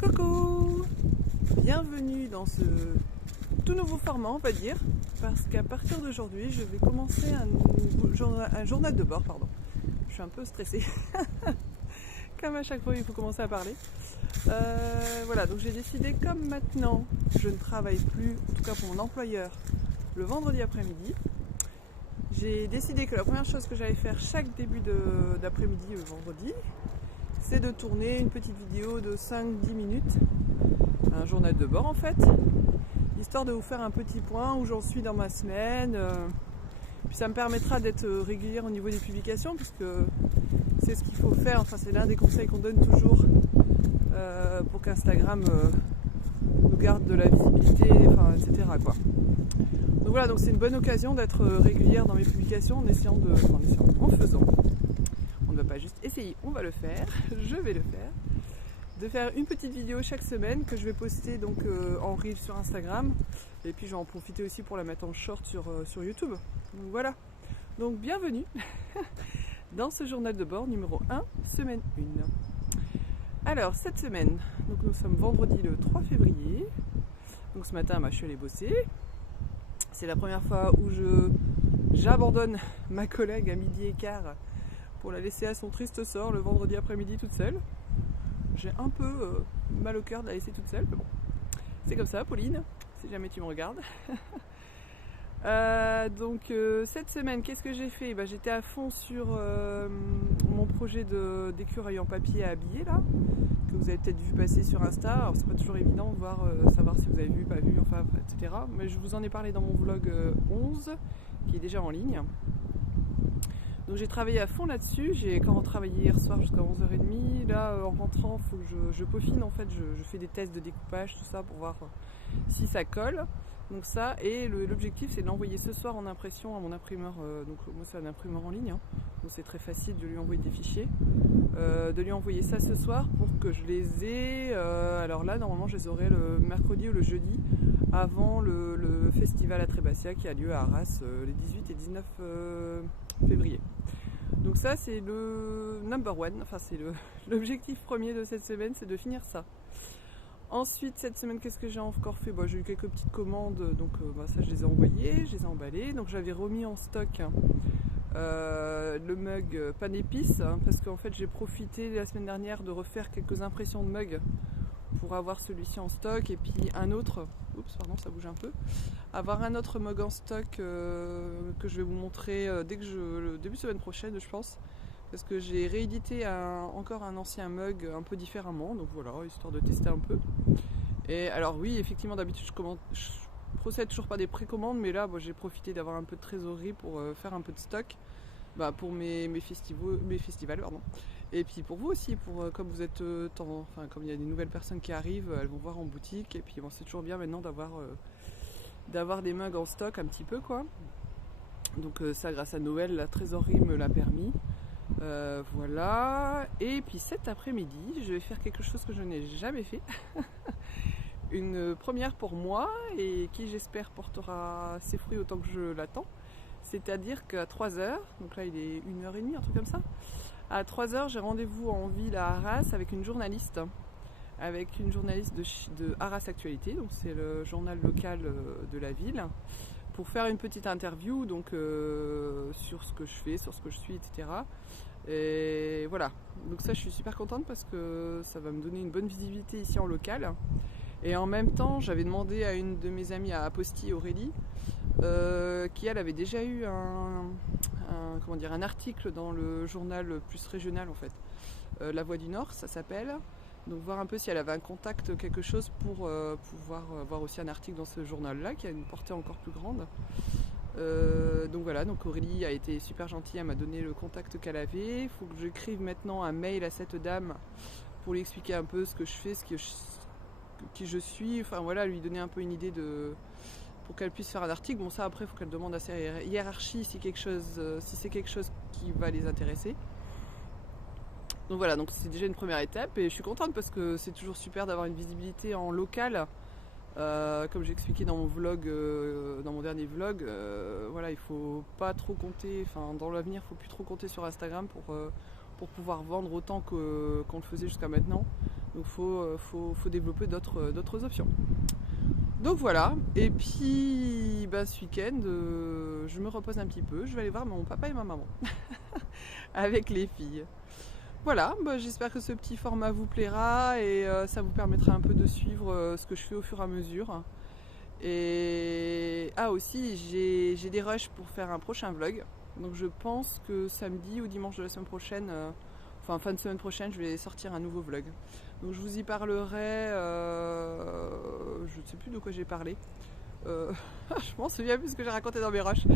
Coucou! Bienvenue dans ce tout nouveau format, on va dire, parce qu'à partir d'aujourd'hui, je vais commencer un journal de bord, pardon. Je suis un peu stressée. Comme à chaque fois, il faut commencer à parler. Voilà, donc j'ai décidé, comme maintenant, je ne travaille plus, en tout cas pour mon employeur, le vendredi après-midi. J'ai décidé que la première chose que j'allais faire chaque début d'après-midi, le vendredi, c'est de tourner une petite vidéo de 5-10 minutes, un journal de bord en fait, histoire de vous faire un petit point où j'en suis dans ma semaine. Puis ça me permettra d'être régulière au niveau des publications, puisque c'est ce qu'il faut faire, enfin c'est l'un des conseils qu'on donne toujours pour qu'Instagram nous garde de la visibilité, enfin, etc. quoi. Donc voilà, donc c'est une bonne occasion d'être régulière dans mes publications en faisant. On ne va pas juste essayer, on va le faire, je vais le faire. De faire une petite vidéo chaque semaine que je vais poster donc en reel sur Instagram. Et puis je vais en profiter aussi pour la mettre en short sur YouTube. Donc voilà. Donc bienvenue dans ce journal de bord numéro 1, semaine 1. Alors cette semaine, donc nous sommes vendredi le 3 février. Donc ce matin, je suis allée bosser. C'est la première fois où j'abandonne ma collègue à 12h15 pour la laisser à son triste sort le vendredi après-midi toute seule. J'ai un peu mal au cœur de la laisser toute seule, mais bon, c'est comme ça, Pauline, si jamais tu me regardes. Donc cette semaine, qu'est-ce que j'ai fait? J'étais à fond sur mon projet d'écureuil en papier à habiller là, que vous avez peut-être vu passer sur Insta. Alors c'est pas toujours évident de savoir si vous avez vu, pas vu, enfin, etc. Mais je vous en ai parlé dans mon vlog 11, qui est déjà en ligne. Donc j'ai travaillé à fond là-dessus, j'ai quand même travaillé hier soir jusqu'à 11h30. Là en rentrant, il faut que je peaufine en fait, je fais des tests de découpage, tout ça pour voir si ça colle. Donc ça, et l'objectif c'est de l'envoyer ce soir en impression à mon imprimeur, donc moi c'est un imprimeur en ligne, hein, donc c'est très facile de lui envoyer des fichiers, de lui envoyer ça ce soir pour que je les ai, alors là normalement je les aurai le mercredi ou le jeudi avant le festival à Trébassia qui a lieu à Arras les 18 et 19 février. Donc ça c'est le number one, enfin c'est l'objectif premier de cette semaine, c'est de finir ça. Ensuite cette semaine qu'est-ce que j'ai encore fait? J'ai eu quelques petites commandes, donc ça je les ai envoyées, je les ai emballées. Donc j'avais remis en stock le mug pain épice, parce qu'en fait j'ai profité la semaine dernière de refaire quelques impressions de mug pour avoir celui-ci en stock, et puis un autre, ça bouge un peu, avoir un autre mug en stock que je vais vous montrer dès que le début de semaine prochaine je pense, parce que j'ai réédité encore un ancien mug un peu différemment, donc voilà, histoire de tester un peu. Et alors oui, effectivement d'habitude je procède toujours pas des précommandes, mais là j'ai profité d'avoir un peu de trésorerie pour faire un peu de stock pour mes festivals, pardon. Et puis pour vous aussi, comme vous êtes comme il y a des nouvelles personnes qui arrivent, elles vont voir en boutique, et puis c'est toujours bien maintenant d'avoir des mugs en stock un petit peu quoi. Donc ça, grâce à Noël, la trésorerie me l'a permis. Voilà. Et puis cet après-midi, je vais faire quelque chose que je n'ai jamais fait. Une première pour moi, et qui j'espère portera ses fruits autant que je l'attends. C'est-à-dire qu'à 3h, donc là il est 1h30, un truc comme ça. À 3h, j'ai rendez-vous en ville à Arras avec une journaliste. De Arras Actualité, donc c'est le journal local de la ville, pour faire une petite interview donc sur ce que je fais, sur ce que je suis, etc. Et voilà, donc ça je suis super contente parce que ça va me donner une bonne visibilité ici en local. Et en même temps, j'avais demandé à une de mes amies à Apostille, Aurélie, qui elle avait déjà eu un article dans le journal plus régional en fait, La Voix du Nord, ça s'appelle. Donc voir un peu si elle avait un contact, quelque chose pour pouvoir voir aussi un article dans ce journal-là qui a une portée encore plus grande. Donc voilà, donc Aurélie a été super gentille, elle m'a donné le contact qu'elle avait. Il faut que j'écrive maintenant un mail à cette dame pour lui expliquer un peu ce que je fais, qui je suis, enfin voilà, lui donner un peu une idée pour qu'elle puisse faire un article. Bon ça après il faut qu'elle demande à sa hiérarchie si c'est quelque chose qui va les intéresser. Donc voilà, donc c'est déjà une première étape, et je suis contente parce que c'est toujours super d'avoir une visibilité en local. Comme j'ai expliqué dans mon vlog, dans mon dernier vlog, voilà, il faut pas trop compter, dans l'avenir il faut plus trop compter sur Instagram pour pouvoir vendre autant qu'on le faisait jusqu'à maintenant. Donc faut développer d'autres options. Donc voilà, et puis bah, ce week-end, je me repose un petit peu, je vais aller voir mon papa et ma maman avec les filles. Voilà, bah, j'espère que ce petit format vous plaira et ça vous permettra un peu de suivre ce que je fais au fur et à mesure. Et aussi, j'ai des rushs pour faire un prochain vlog. Donc je pense que samedi ou dimanche de la semaine prochaine, enfin fin de semaine prochaine, je vais sortir un nouveau vlog. Donc je vous y parlerai, je ne sais plus de quoi j'ai parlé. Je m'en souviens plus ce que j'ai raconté dans mes rushs.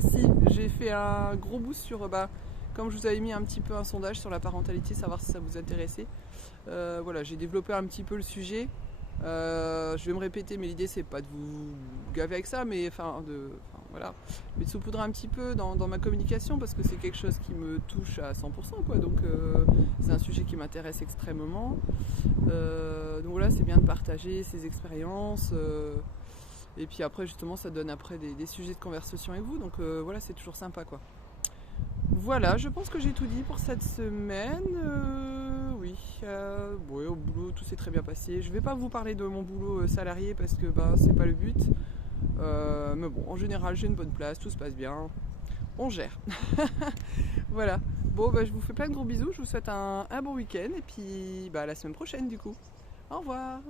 Si, j'ai fait un gros boost sur, comme je vous avais mis un petit peu un sondage sur la parentalité, savoir si ça vous intéressait. Voilà, j'ai développé un petit peu le sujet. Je vais me répéter, mais l'idée c'est pas de vous gaver avec ça, mais voilà, mais de saupoudrer un petit peu dans ma communication parce que c'est quelque chose qui me touche à 100%, quoi. Donc c'est un sujet qui m'intéresse extrêmement. Donc voilà, c'est bien de partager ses expériences. Et puis après, justement, ça donne après des sujets de conversation avec vous. Donc voilà, c'est toujours sympa, quoi. Voilà, je pense que j'ai tout dit pour cette semaine. Oui, au boulot, tout s'est très bien passé. Je vais pas vous parler de mon boulot salarié parce que c'est pas le but. Mais bon, en général, j'ai une bonne place, tout se passe bien. On gère. Voilà. Bon, je vous fais plein de gros bisous. Je vous souhaite un bon week-end. Et puis, à la semaine prochaine, du coup. Au revoir.